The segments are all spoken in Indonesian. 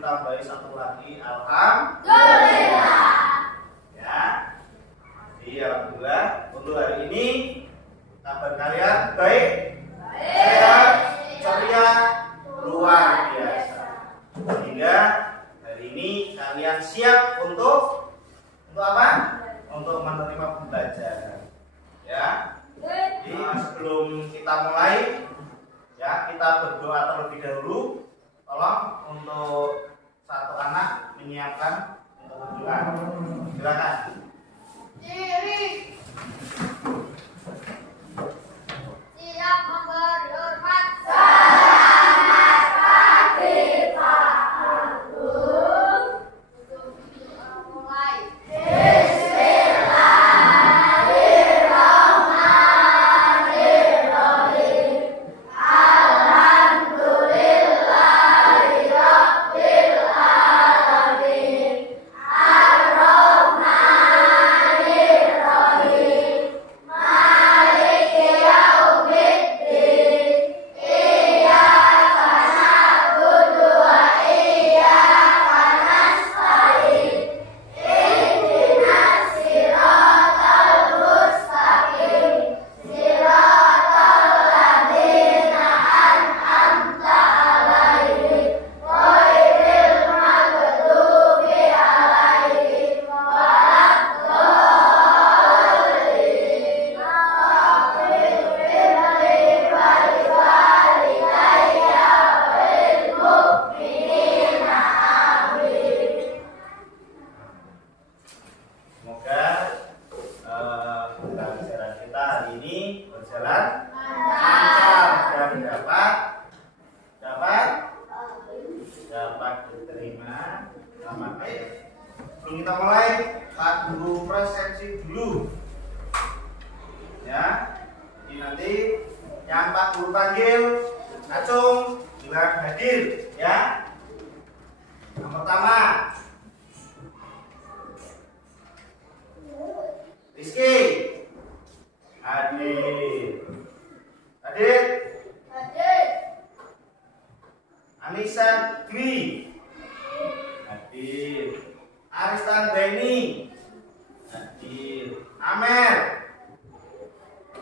ditambahi satu lagi, alhamdulillah. Ya. Jadi alhamdulillah untuk hari ini kabar kalian baik, sehat, ceria, luar biasa. Sehingga hari ini kalian siap untuk apa? Untuk menerima pembelajaran. Ya. Jadi sebelum kita mulai, ya kita berdoa terlebih dahulu. Tolong untuk satu anak menyiapkan untuk berdoa. Silakan. Diri. Siap memberi hormat. Selamat pagi Pak Agung. Untuk mulai. Sebelum kita mulai, Pak Guru presensi dulu. Ya. Jadi nanti yang Pak Guru panggil, Acung juga hadir, ya. Yang pertama, Rizky hadir. Hadir. Hadir. Anissa Dwi hadir. Aristan Beni hadir. Amel,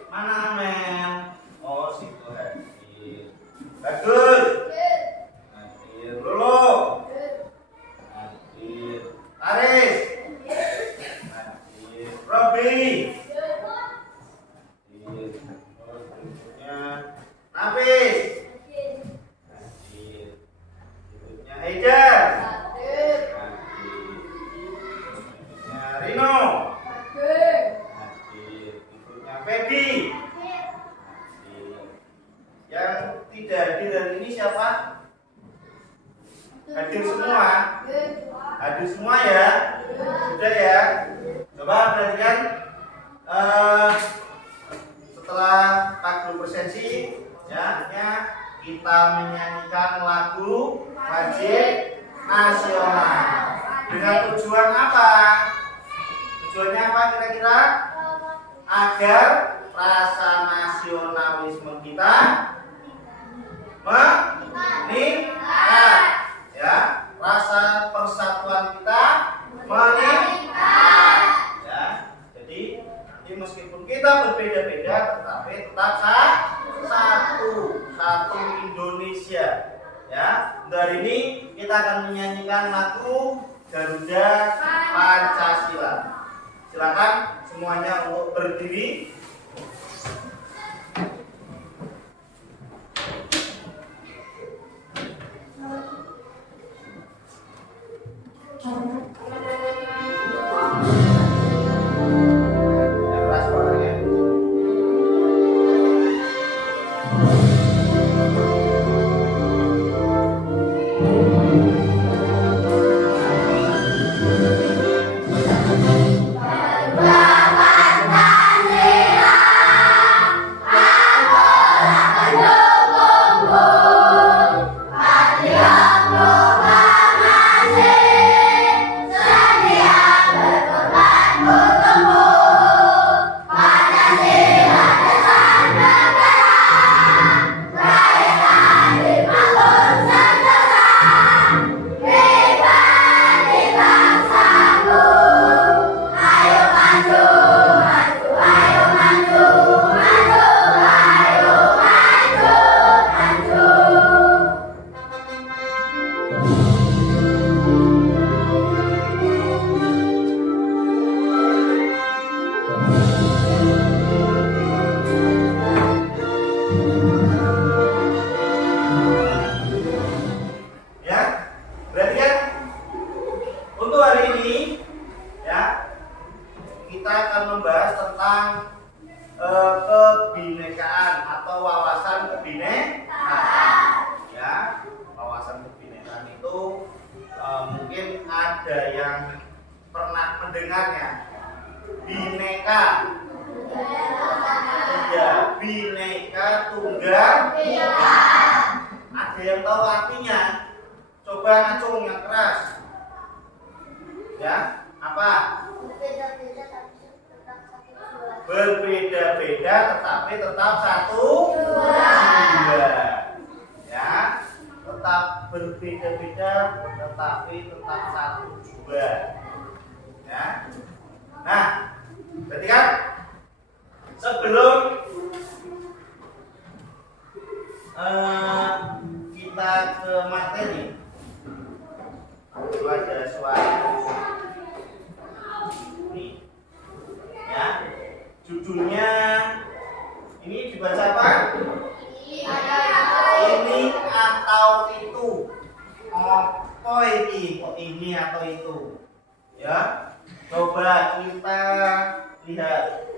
mana Amel? Oh, situ hadir. Bagus hadir. Lolo hadir. Aris hadir. Robi hadir. Berikutnya Nafis hadir. Berikutnya Haidar hadir. Berikutnya Rino hadir. Berikutnya Feby hadir. Yang tidak hadir hari ini siapa? Hadir semua? Hadir semua ya? Sudah ya? Coba perhatikan, setelah Pak Guru presensi, ya, kita menyanyikan lagu wajib nasional. Dengan tujuan apa? Tujuannya apa kira-kira? Agar rasa nasionalisme kita meningkat, ya, rasa persatuan kita meningkat, ya. Jadi nanti meskipun kita berbeda-beda, tetapi tetap satu Indonesia, ya. Dari ini kita akan menyanyikan lagu Garuda Pancasila. Silakan semuanya untuk berdiri. Patriot proklamasi. mungkin ada yang pernah mendengarnya. Bineka. Iya, Bineka Tunggal Ika. Ada yang tahu artinya? Coba ngacung yang keras. Ya, apa? Berbeda-beda tetapi tetap satu jiwa. Ya, tetap berbeda-beda tetapi tetap satu jiwa. Ya. Nah, berarti kan sebelum kita ke materi, itu ada suatu ini, ya, judulnya ini dibaca apa? Ini atau itu. Apa ini atau itu? Ya, coba kita lihat.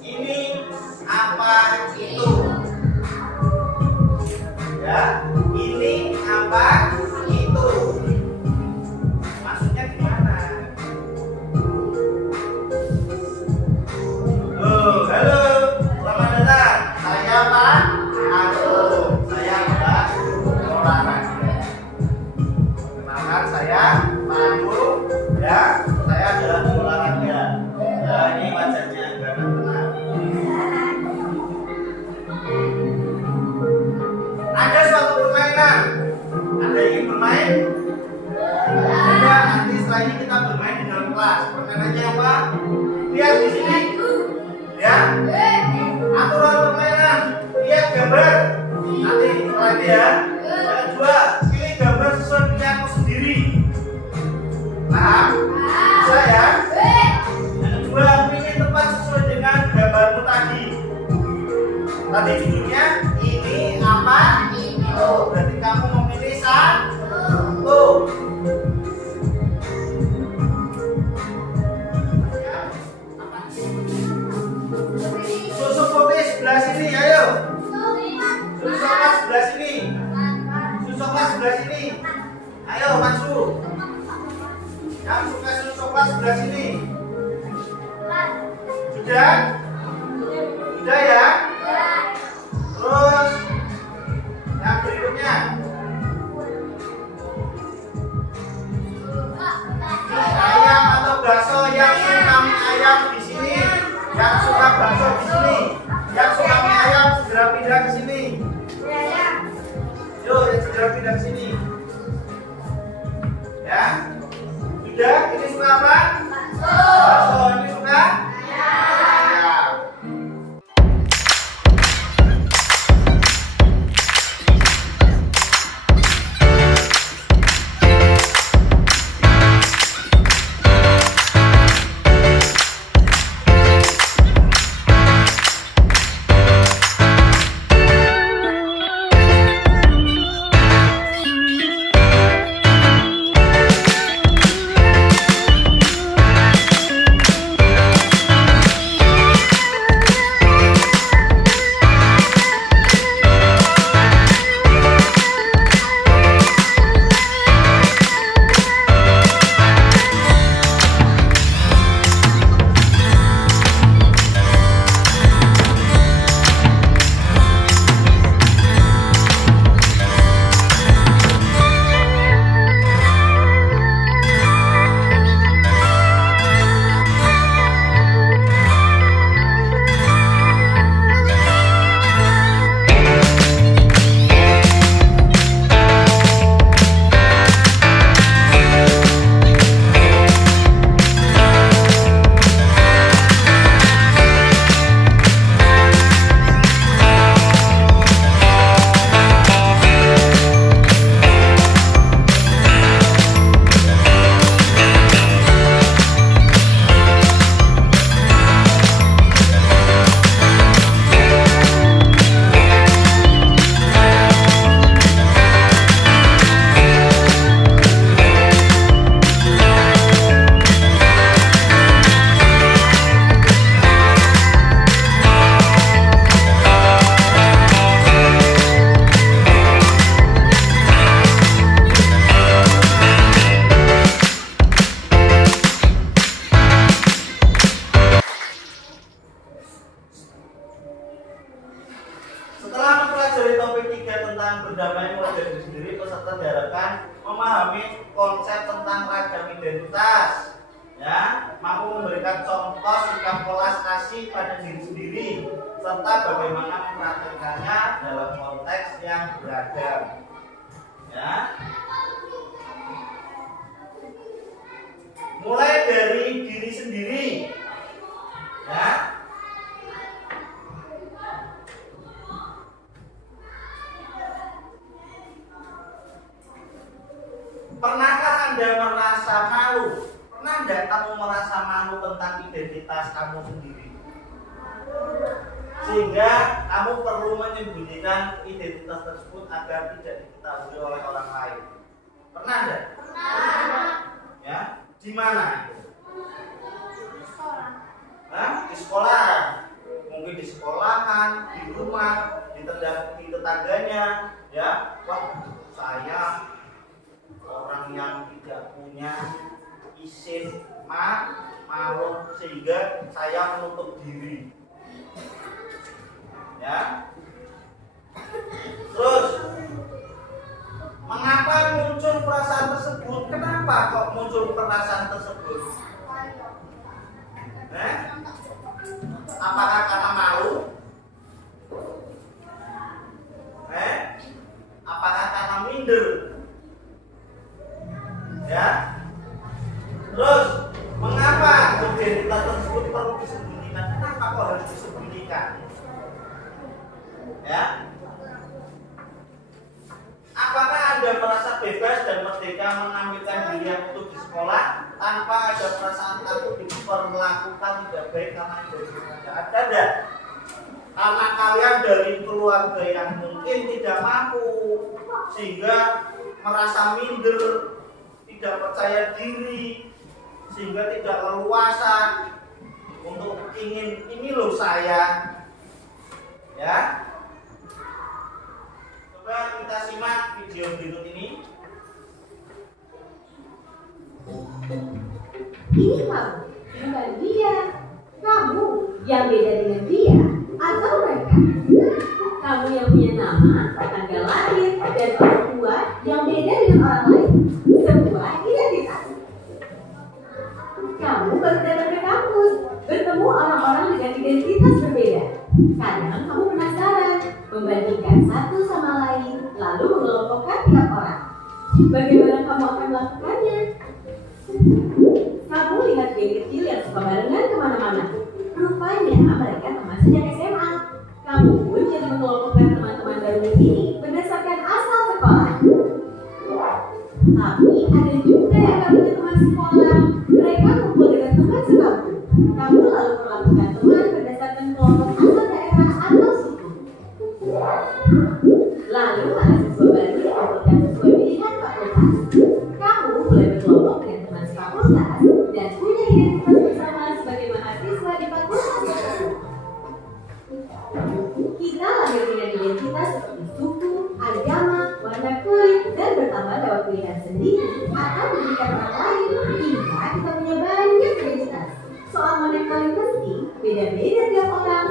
Ini apa itu? Ya, ini apa itu? Maksudnya gimana? Halo, selamat datang. Saya Pak Antum. Saya Mbak Olahraga. Perkenalkan, saya Pak Antum. Ya, saya adalah olahraga. Ya, ini wajahnya agak tenang. Ada suatu permainan. Ada yang ingin bermain? Coba nanti setelah ini kita bermain di dalam kelas. Permainannya apa? Lihat di sini. Ya. Aturan permainan. Lihat gambar. Nanti setelah ini ya. Yang kedua, pilih gambar sesuai pilihanmu sendiri. Paham? Bisa ya? Yang kedua, pilih tempat sesuai dengan gambarmu tadi. Tadi judulnya ini apa? Itu. Berarti kamu memilih satu. Susu putih sebelah sini, ayo. Susu coklat sebelah sini. Susu coklat sebelah sini. Ayo maju. Yang suka susu coklat sebelah sini. Sudah? Sudah ya? Terus yang berikutnya. Ayam atau bakso, yang suka mie ayam di sini, yang suka bakso di sini, yang suka mie ayam segera pindah ke sini. Yuk, segera pindah ke sini. Ya, sudah. Ini suka apa? Bakso. Ini suka? Ayam. mampu memberikan contoh sikap welas kasih pada diri sendiri serta bagaimana mempraktikkannya dalam konteks yang beragam. Ya. Mulai dari diri sendiri. Ya. Pernahkah Anda merasa malu? Pernah enggak kamu merasa malu tentang identitas kamu sendiri? Sehingga kamu perlu menyembunyikan identitas tersebut agar tidak diketahui oleh orang lain. Pernah enggak? Pernah. Ya, di mana? Di sekolah. Hah? Di sekolah. Mungkin di sekolahan, di rumah, di tetangganya, ya. Wah, saya orang yang tidak punya izin malu sehingga saya menutup diri. Ya. Terus mengapa muncul perasaan tersebut? Kenapa kok muncul perasaan tersebut? Apakah karena malu? Apakah karena minder? Ya. Terus mengapa identitas tersebut perlu disembunyikan? Kenapa kok harus disembunyikan? Ya. Apakah Anda merasa bebas dan merdeka mengambilkan diri yang untuk di sekolah tanpa ada perasaan takut diperlakukan tidak baik karena identitasnya? Ada enggak? Karena kalian dari keluarga yang mungkin tidak mampu sehingga merasa minder, tidak percaya diri, sehingga tidak leluasa untuk ingin ini loh saya. Ya. Coba kita simak video berikut ini. Ini kamu, bukan dia. Kamu yang beda dengan dia atau mereka. Kamu yang punya nama, tanggal lahir, dan orang tua yang beda dengan orang lain. Sebuah identitas. Kamu baru datang ke kampus, bertemu orang-orang dengan identitas berbeda. Kadang kamu penasaran, membandingkan satu sama lain, lalu mengelompokkan tiap orang. Bagaimana kamu akan melakukannya? Kamu lihat geng kecil yang suka barengan kemana-mana. Rupanya mereka teman sejak SMA. Kamu pun jadi mengelompokkan teman-teman baru ini berdasarkan asal sekolah. Tapi ada juga yang gak punya teman sekolah. Mereka kumpul dengan teman sekampung. Kamu lalu perlakukan teman berdasarkan kelompok asal daerah atau suku. Lalu mahasiswa baru dikumpulkan sesuai pilihan fakultas. Kamu mulai berkelompok dengan teman sefakultas dan punya identitas bersama sebagai mahasiswa di fakultas tersebut. Kita lahir dengan identitas seperti suku, agama, warna kulit, dan bertambah lewat pilihan sendiri atau berikan orang lain hingga kita punya banyak identitas. Soal mana yang paling penting, beda-beda tiap orang.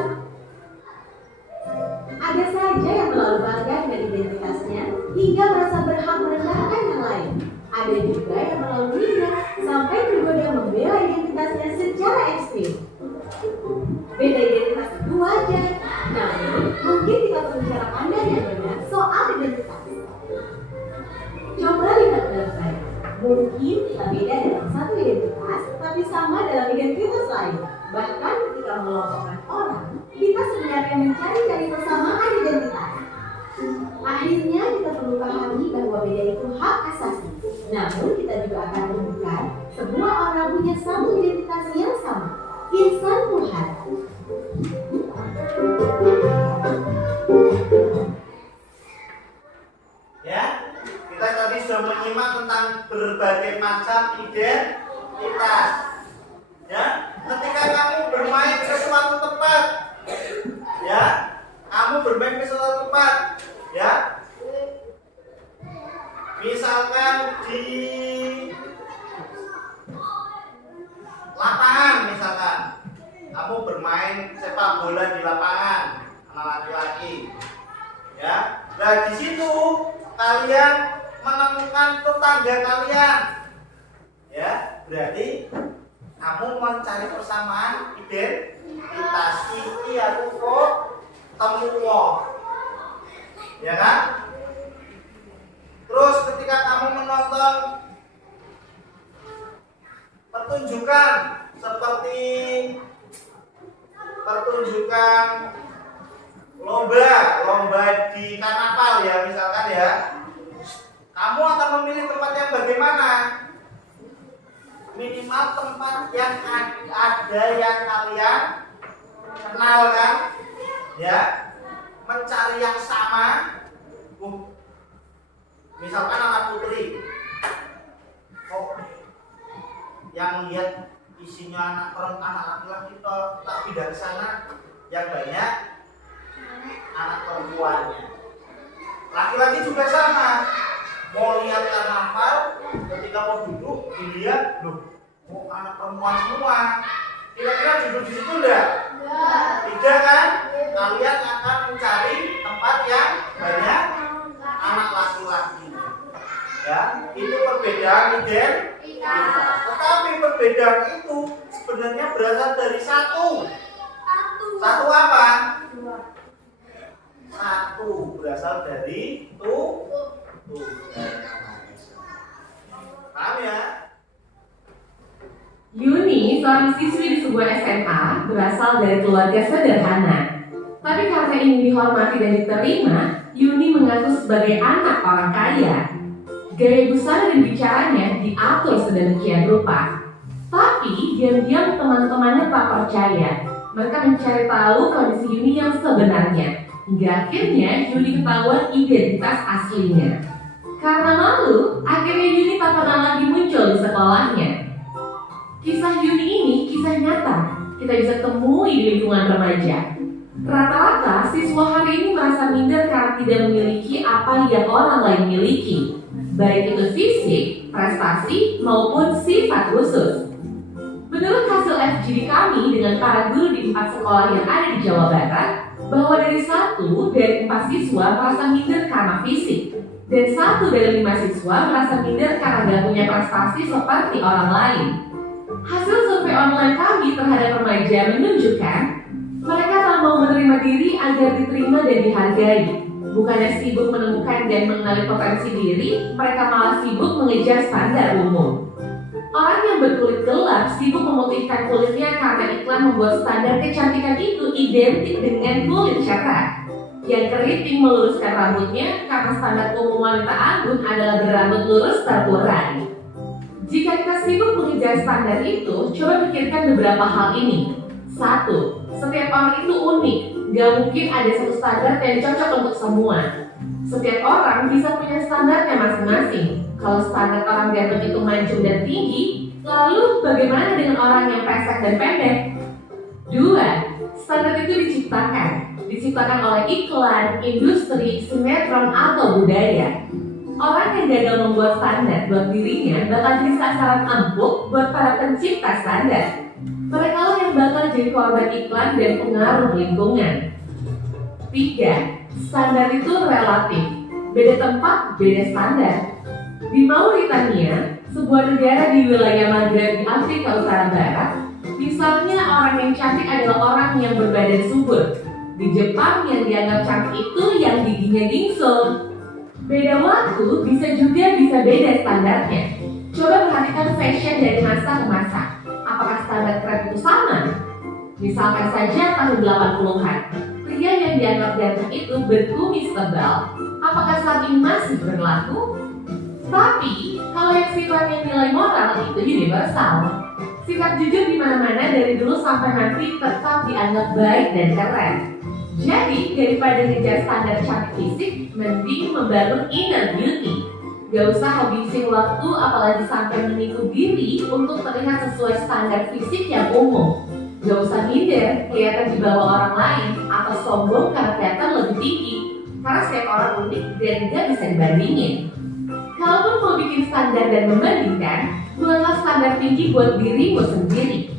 Ada saja yang terlalu bangga dengan identitasnya hingga merasa berhak merendahkan yang lain. Ada juga yang terlalu minder sampai tergoda membela identitasnya secara ekstrim. Beda identitas itu wajar, namun mungkin kita perlu cara pandang yang benar soal identitas. Coba lihat baik-baik. Mungkin kita beda dalam satu identitas, tapi sama dalam identitas lain. Bahkan ketika mengelompokkan orang, kita sebenarnya mencari persamaan identitas. Akhirnya kita perlu pahami bahwa beda itu hak asasi. Namun kita juga akan menemukan semua orang punya satu identitas yang sama, insan Tuhan. Ya, kita tadi sudah menyimak tentang berbagai macam identitas. Ya, ketika kamu bermain ke suatu tempat, ya, kamu bermain ke suatu tempat, ya, misalkan di lapangan, misalkan kamu bermain sepak bola di lapangan, anak laki-laki, ya. Nah di situ kalian menemukan tetangga kalian, ya, berarti kamu kamu mencari persamaan identitas. Iki aku kok temu, ya kan? Terus ketika kamu menonton pertunjukan seperti pertunjukan lomba di karnaval ya misalkan ya, kamu akan memilih tempat yang bagaimana? Minimal tempat yang ada yang kalian kenal kan, ya, mencari yang sama. Misalkan anak putri, yang lihat isinya anak perempuan, anak laki-laki tapi dari sana yang banyak anak perempuannya. Laki-laki juga sama, mau lihat karnaval, ketika mau duduk dilihat, loh, anak perempuan semua. Kira-kira duduk di situ enggak? Tidak kan? Kalian akan mencari tempat yang banyak anak laki-laki. Ya, itu perbedaan identitas. Tetapi perbedaan itu sebenarnya berasal dari satu. Satu apa? Satu berasal dari Tuhan. Paham ya? Yuni, seorang siswi di sebuah SMA, berasal dari keluarga sederhana. Tapi karena ingin dihormati dan diterima, Yuni mengaku sebagai anak orang kaya. Gaya busana dan bicaranya diatur sedemikian rupa. Tapi diam-diam teman-temannya tak percaya. Mereka mencari tahu kondisi Yuni yang sebenarnya. Hingga akhirnya Yuni ketahuan identitas aslinya. Karena malu, akhirnya Yuni tak pernah lagi muncul di sekolahnya. Kisah Yuni ini kisah nyata. Kita bisa temui di lingkungan remaja. Rata-rata siswa hari ini merasa minder karena tidak memiliki apa yang orang lain miliki, baik itu fisik, prestasi, maupun sifat khusus. Menurut hasil FGD kami dengan para guru di 4 sekolah yang ada di Jawa Barat, bahwa dari 1 dari 4 siswa merasa minder karena fisik, dan 1 dari 5 siswa merasa minder karena tidak punya prestasi seperti orang lain. Hasil survei online kami terhadap remaja menunjukkan mereka tak mau menerima diri agar diterima dan dihargai. Bukannya sibuk menemukan dan mengenali potensi diri, mereka malah sibuk mengejar standar umum. Orang yang berkulit gelap sibuk memutihkan kulitnya karena iklan membuat standar kecantikan itu identik dengan kulit cerah. Yang keriting meluruskan rambutnya karena standar umum wanita anggun adalah berambut lurus terurai. Jika kita sibuk mengejar standar itu, coba pikirkan beberapa hal ini. 1. Setiap orang itu unik, gak mungkin ada satu standar yang cocok untuk semua. Setiap orang bisa punya standarnya masing-masing. Kalau standar orang ganteng itu mancung dan tinggi, lalu bagaimana dengan orang yang pesek dan pendek? 2. Standar itu diciptakan oleh iklan, industri, sinetron, atau budaya. Orang yang gagal membuat standar buat dirinya bakal jadi sasaran empuk buat para pencipta standar. Mereka lah yang bakal jadi korban iklan dan pengaruh lingkungan. 3. Standar itu relatif. Beda tempat, beda standar. Di Mauritania, sebuah negara di wilayah Maghreb di Afrika Utara Barat, misalnya orang yang cantik adalah orang yang berbadan subur. Di Jepang yang dianggap cantik itu yang giginya gingsung. Beda waktu bisa beda standarnya. Coba perhatikan fashion dari masa ke masa. Apakah standar tren itu sama? Misalkan saja tahun 80-an, pria yang dianggap ganteng itu berkumis tebal. Apakah saat ini masih berlaku? Tapi, kalau yang sifatnya nilai moral itu universal. Sifat jujur di mana-mana dari dulu sampai nanti tetap dianggap baik dan keren. Jadi, daripada ngejar standar cantik fisik, mending membangun inner beauty. Gak usah habisin waktu apalagi sampai menipu diri untuk terlihat sesuai standar fisik yang umum. Gak usah minder, kelihatan di bawah orang lain, atau sombong karena kelihatan lebih tinggi. Karena setiap orang unik dan gak bisa dibandingin. Kalaupun mau bikin standar dan membandingkan, buatlah standar tinggi buat dirimu sendiri.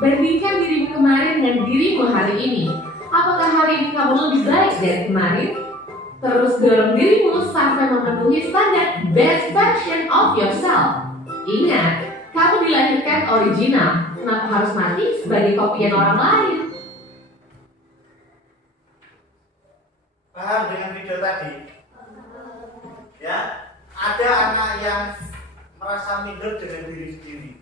Bandingkan dirimu kemarin dengan dirimu hari ini. Apakah hari ini kamu lebih baik dari kemarin? Terus dorong dirimu sampai memenuhi standar best version of yourself. Ingat, kamu dilahirkan original, kenapa harus mati sebagai kopian orang lain? Paham dengan video tadi? Ya, ada anak yang merasa minder dengan diri sendiri,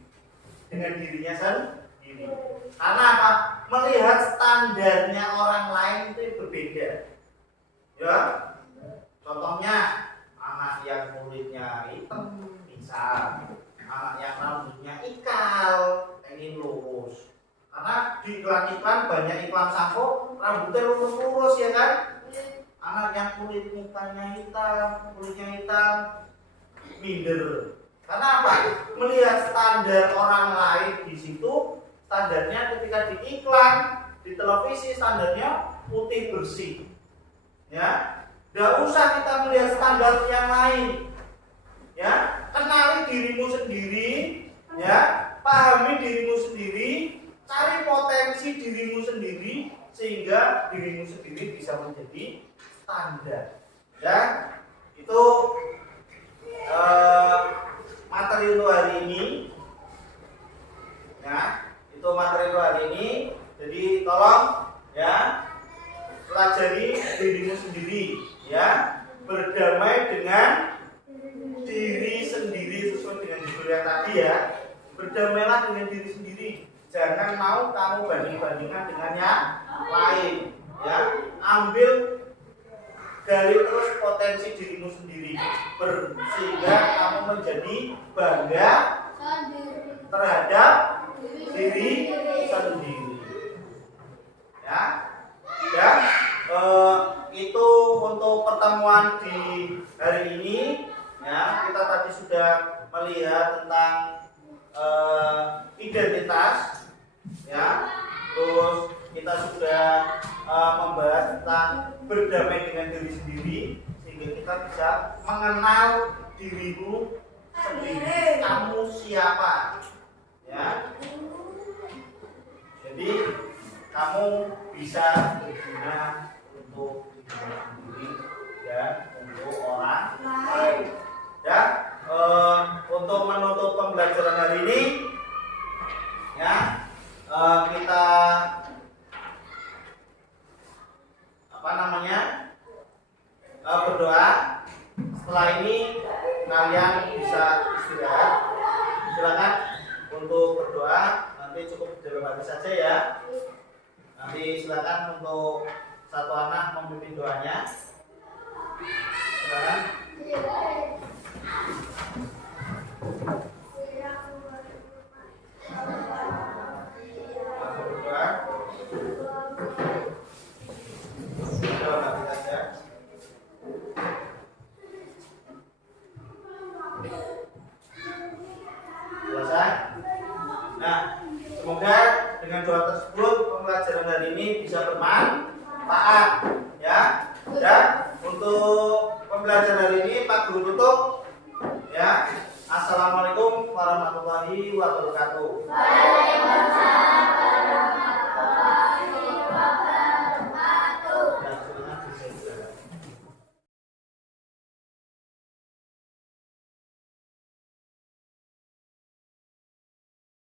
dengan dirinya sendiri. Karena apa? Melihat standarnya orang lain itu berbeda. Ya, contohnya anak yang kulitnya hitam, misal anak yang rambutnya ikal, ingin lurus. Karena di iklan-iklan banyak iklan sampo rambutnya lurus-lurus ya kan? Anak yang kulit mukanya hitam, kulitnya hitam, minder. Karena apa? Melihat standar orang lain di situ, standarnya ketika di iklan, di televisi standarnya putih bersih. Ya, tidak usah kita melihat standar yang lain. Ya, kenali dirimu sendiri, ya, pahami dirimu sendiri, cari potensi dirimu sendiri sehingga dirimu sendiri bisa menjadi standar. Ya, itu materi untuk hari ini. Ya, itu materi untuk hari ini. Jadi tolong ya pelajari dirimu sendiri, ya, berdamai dengan diri sendiri sesuai dengan judul yang tadi ya. Berdamailah dengan diri sendiri. Jangan mau kamu banding-bandingkan dengan yang lain. Ya, ambil gali terus potensi dirimu sendiri, sehingga kamu menjadi bangga terhadap diri sendiri. Ya, dan itu untuk pertemuan di hari ini. Ya, kita tadi sudah melihat tentang identitas, ya, terus kita sudah membahas tentang berdamai dengan diri sendiri sehingga kita bisa mengenal dirimu sendiri, kamu siapa, ya. Jadi kamu bisa berguna untuk diri sendiri dan untuk orang lain. Ya, untuk menutup pembelajaran hari ini, ya, kita berdoa. Setelah ini kalian bisa istirahat. Silakan untuk berdoa. Nanti cukup dalam hati saja ya. Nanti silakan untuk satu anak memimpin doanya. Silakan. Berdoa. Dalam hati saja. Selesai. Nah, semoga dengan doa tersebut pembelajaran hari ini bisa bermanfaat, ya. Dan untuk pembelajaran hari ini Pak Guru tutup, ya. Assalamualaikum warahmatullahi wabarakatuh.